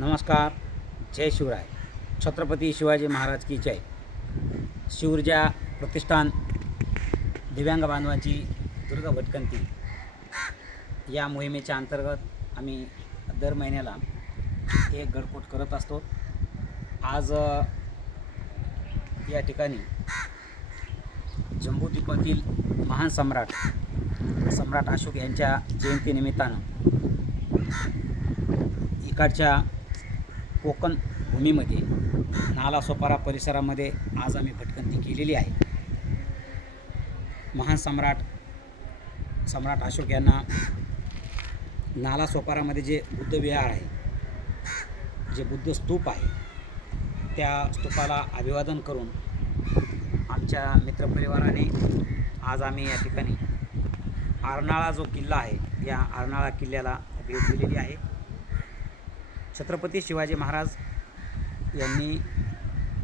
नमस्कार जय शिवराय. छत्रपती शिवाजी महाराज की जय. शिवऊर्जा प्रतिष्ठान दिव्यांग बांधवांची दुर्ग भटकंती. या मोहिमेच्या अंतर्गत आम्ही दर महिन्याला एक गडकोट करत असतो. आज या ठिकाणी जम्बूद्वीपातील महान सम्राट सम्राट अशोक यांच्या जयंतीनिमित्तानं इकडच्या कोकण भूमीमध्ये नालासोपारा परिसरामध्ये आज आम्ही भटकंती केलेली आहे. महान सम्राट सम्राट अशोक यांना नालासोपारामध्ये जे बुद्ध विहार आहे जे बुद्ध स्तूप आहे त्या स्तूपाला अभिवादन करून आमच्या मित्रपरिवाराने आज आम्ही या ठिकाणी आरनाळा जो किल्ला आहे या आरनाळा किल्ल्याला भेट दिलेली आहे. छत्रपती शिवाजी महाराज यांनी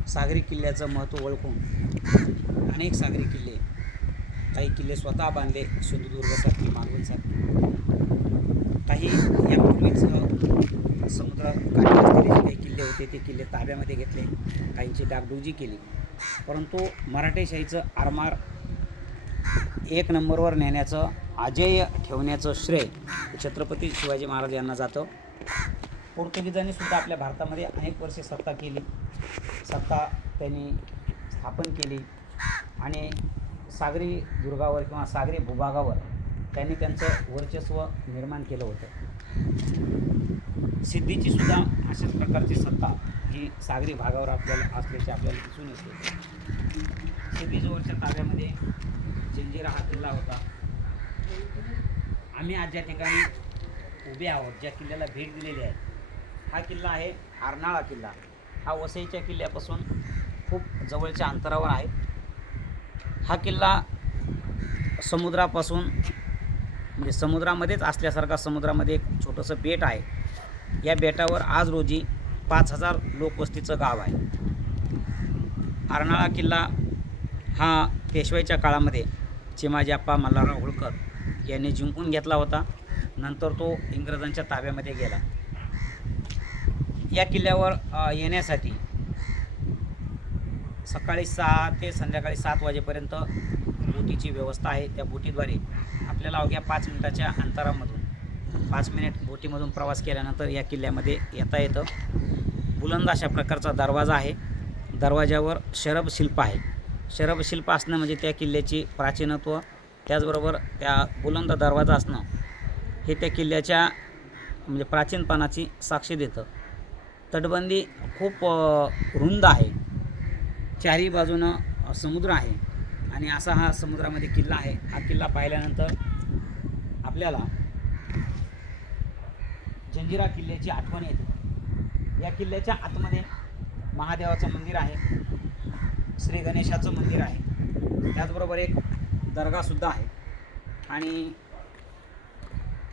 सागरी किल्ल्याचं महत्त्व ओळखून अनेक सागरी किल्ले काही किल्ले स्वतः बांधले सिंधुदुर्गसारखे मालवणसारखे. काही यापूर्वीच समुद्र असलेले जे काही किल्ले होते ते किल्ले ताब्यामध्ये घेतले काहींची डागडुजी केली. परंतु मराठेशाहीचं आरमार एक नंबरवर नेण्याचं अजेय ठेवण्याचं श्रेय छत्रपती शिवाजी महाराज यांना जातं. पोर्तुगीजांनी सुद्धा आपल्या भारतामध्ये अनेक वर्षे सत्ता केली. सत्ता त्यांनी स्थापन केली. आणि सागरी दुर्गावर किंवा सागरी भूभागावर त्यांनी त्यांचं वर्चस्व निर्माण केलं होतं. सिद्धीची सुद्धा अशाच प्रकारची सत्ता ही सागरी भागावर आपल्याला असल्याचे आपल्याला दिसून येते. सिद्धीजवळच्या ताब्यामध्ये जंजिरा हा किल्ला होता. आम्ही आज ज्या ठिकाणी उभे आहोत ज्या किल्ल्याला भेट दिलेली आहे हा किल्ला आहे आरनाळा किल्ला. हा वसईच्या किल्ल्यापासून खूप जवळच्या अंतरावर आहे. हा किल्ला समुद्रापासून म्हणजे समुद्रामध्येच असल्यासारखा समुद्रामध्ये एक छोटंसं बेट आहे. या बेटावर आज रोजी पाच हजार लोकवस्तीचं गाव आहे. आरनाळा किल्ला हा पेशवाईच्या काळामध्ये चिमाजी अप्पा मल्हारराव होळकर यांनी जिंकून घेतला होता. नंतर तो इंग्रजांच्या ताब्यामध्ये गेला. या किल्ल्यावर येण्यासाठी सकाळी सहा ते संध्याकाळी सात वाजेपर्यंत बोटीची व्यवस्था आहे. त्या बोटीद्वारे आपल्याला अवघ्या पाच मिनिटाच्या अंतरामधून पाच मिनिट बोटीमधून प्रवास केल्यानंतर या किल्ल्यामध्ये येता येतं. बुलंद अशा प्रकारचा दरवाजा आहे. दरवाजावर शरब शिल्प आहे. शरब शिल्प असणं म्हणजे त्या किल्ल्याची प्राचीनत्व. त्याचबरोबर त्या बुलंद दरवाजा असणं हे त्या किल्ल्याच्या म्हणजे प्राचीनपणाची साक्षी देतं. तटबंदी खूप रुंद आहे. चारही बाजूनं समुद्र आहे. आणि असा हा समुद्रामध्ये किल्ला आहे. हा किल्ला पाहिल्यानंतर आपल्याला जंजिरा किल्ल्याची आठवण येते. या किल्ल्याच्या आतमध्ये महादेवाचं मंदिर आहे. श्री गणेशाचं मंदिर आहे. त्याचबरोबर एक दर्गासुद्धा आहे. आणि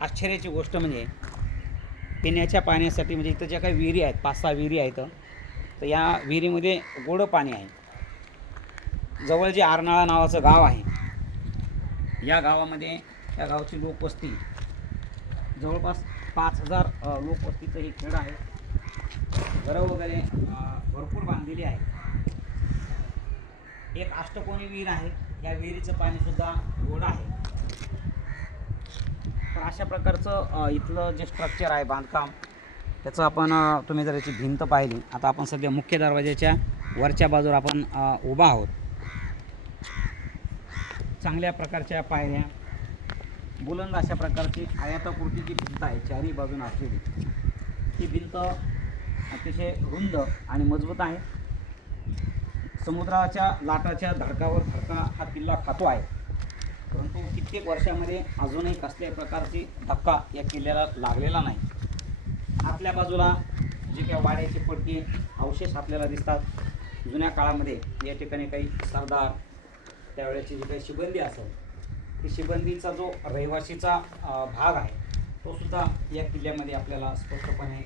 आश्चर्याची गोष्ट म्हणजे पिण्याच्या पाण्यासाठी म्हणजे इथं ज्या काही विहिरी आहेत पाच सहा विहिरी आहेत तर या विहिरीमध्ये गोडं पाणी आहे. जवळ जे आरनाळा नावाचं गाव आहे या गावामध्ये या गावची लोकवस्ती जवळपास पाच हजार लोकवस्तीचं हे खेड आहे. घरं वगैरे भरपूर बांधलेली आहे एक अष्टकोनी विहीर आहे. या विहिरीचं पाणीसुद्धा गोड आहे. तर अशा प्रकारचं इथलं जे स्ट्रक्चर आहे बांधकाम त्याचं आपण तुम्ही जर याची भिंत पाहिली आता आपण सध्या मुख्य दरवाजाच्या वरच्या बाजूला आपण उभा आहोत. चांगल्या प्रकारच्या पायऱ्या बुलंद अशा प्रकारची आयातापुरती जी भिंत आहे चारही बाजून असलेली ही भिंत अतिशय रुंद आणि मजबूत आहे. समुद्राच्या लाटाच्या धडकावर धडका हा किल्ला खातो आहे. परंतु कित्येक वर्षामध्ये अजूनही कसल्याही प्रकारची धक्का या किल्ल्याला लागलेला नाही. आतल्या बाजूला जे काही वाड्याचे पडके अवशेष आपल्याला दिसतात. जुन्या काळामध्ये या ठिकाणी काही सरदार त्यावेळेची जी काही शिबंदी असेल ती शिबंदीचा जो रहिवासीचा भाग आहे तो सुद्धा या किल्ल्यामध्ये आपल्याला स्पष्टपणे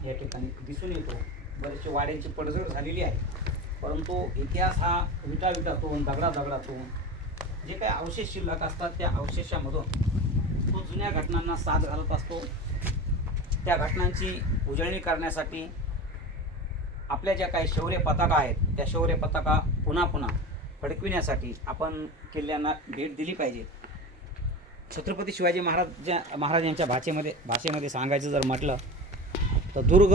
या ठिकाणी दिसून येतो. बरेचसे वाड्यांची पडझड झालेली आहे. परंतु इतिहास हा विटा विटातून दगडा दगडातून जे काही अवशेष शिल्लक असतात त्या अवशेषामधून तो जुन्या घटनांना साथ घालत असतो. त्या घटनांची उजळणी करण्यासाठी आपल्या ज्या काही शौर्य पताका आहेत त्या शौर्य पताका पुन्हा पुन्हा फडकविण्यासाठी आपण किल्ल्यांना भेट दिली पाहिजे. छत्रपती शिवाजी महाराज महाराज यांच्या भाषेमध्ये भाषेमध्ये सांगायचं जर म्हटलं तर दुर्ग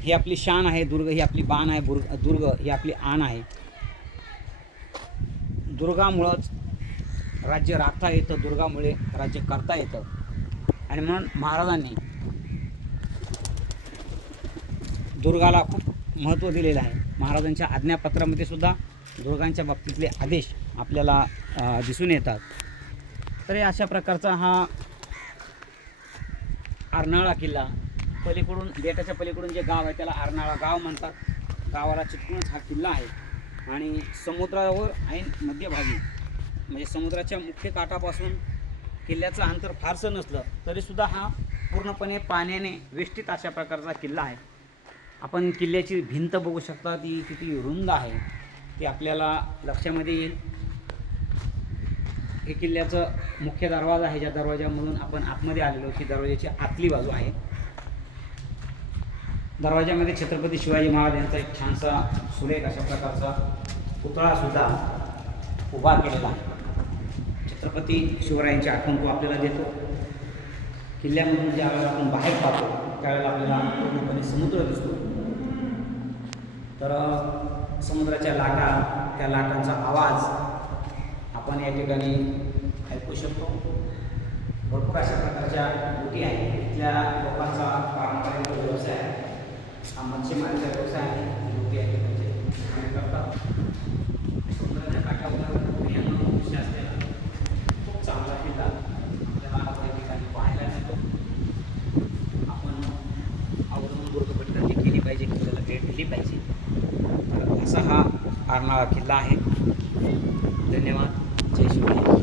ही आपली शान आहे दुर्ग ही आपली बाण आहे दुर्ग दुर्ग ही आपली आण आहे. दुर्गामुळंच राज्य राखता येतं दुर्गामुळे राज्य करता येतं. आणि म्हणून महाराजांनी दुर्गाला खूप महत्त्व दिलेलं आहे. महाराजांच्या आज्ञापत्रामध्ये सुद्धा दुर्गांच्या बाबतीतले आदेश आपल्याला दिसून येतात. तर अशा प्रकारचा हा अर्नाळा किल्ला पलीकडून बेटाच्या पलीकडून जे गाव आहे त्याला अर्नाळा गाव म्हणतात. गावाला चिटकूनच हा किल्ला आहे. आणि समुद्रावर ऐन मध्यभागी म्हणजे समुद्राच्या मुख्य काठापासून किल्ल्याचं अंतर फारसं नसलं तरीसुद्धा हा पूर्णपणे पाण्याने वेष्टित अशा प्रकारचा किल्ला आहे. आपण किल्ल्याची भिंत बघू शकता ती किती रुंद आहे ती आपल्याला लक्षामध्ये येईल. हे किल्ल्याचं मुख्य दरवाजा आहे ज्या दरवाजामधून आपण आतमध्ये आलेलो ही दरवाजाची आतली बाजू आहे. दरवाजामध्ये छत्रपती शिवाजी महाराज यांचा एक छानसा सुरेख अशा प्रकारचा पुतळा सुद्धा उभा केलेला आहे. छत्रपती शिवरायांची आठवण तो आपल्याला देतो. किल्ल्यामधून ज्यावेळेला आपण बाहेर पाहतो त्यावेळेला आपल्याला पूर्णपणे समुद्र दिसतो. तर समुद्राच्या लाटा त्या लाटांचा आवाज आपण या ठिकाणी ऐकू शकतो. भरपूर अशा प्रकारच्या बोटी आहेत. इथल्या लोकांचा पारंपरिक व्यवसाय हा मच्छीमारीचा व्यवसाय आहे लोक या ठिकाणचे काम करतात समुद्राच्या काठावर यांना दृश्य असलेला खूप चांगला किल्ला आपल्याला या ठिकाणी पाहायला मिळतो आपण आवर्जून दुर्गपट्टी केली पाहिजे किल्ल्याला भेट दिली पाहिजे. तर असा हा आरनाळा किल्ला आहे. धन्यवाद. जय शिवाय